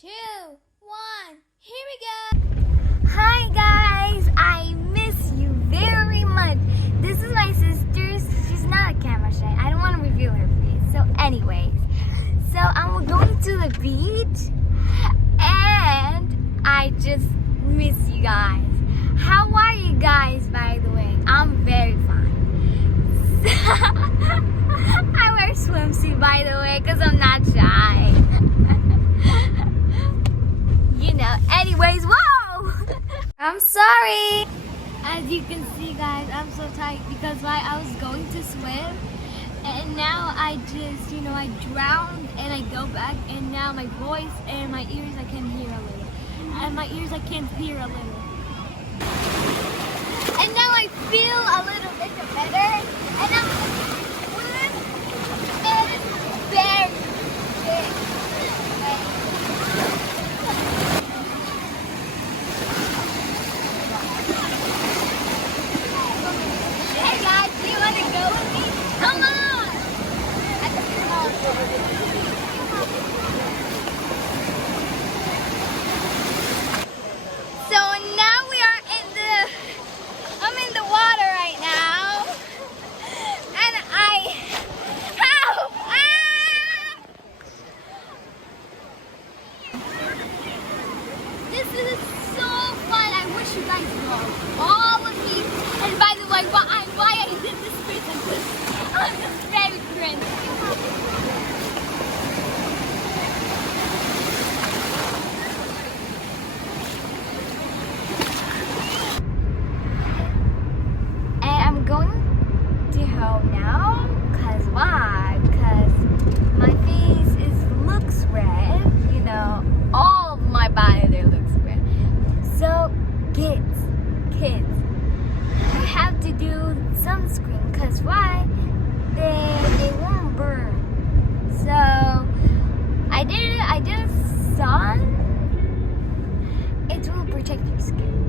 2, 1, here we go! Hi guys, I miss you very much. This is my sister. She's not a camera shy. I don't want to reveal her face. So anyways, I'm going to the beach and I just miss you guys. How are you guys, by the way? I'm very fine. I wear swimsuit, by the way, because I'm not shy. Anyways, whoa! I'm sorry. As you can see, guys, I'm so tired because I was going to swim and now I just, I drowned and I go back and now my voice and my ears I can hear a little. And my ears I can't hear a little. And now I feel a little bit better and I'm swim and very big. This is so fun. I wish you guys know all of me. And by the way, why I did this because I'm just very cringe. And I'm going to home now. Cause why? Because my face looks red. All of my body there looks red. So kids, you have to do sunscreen. Cause why? They won't burn. So I did sun. It will protect your skin.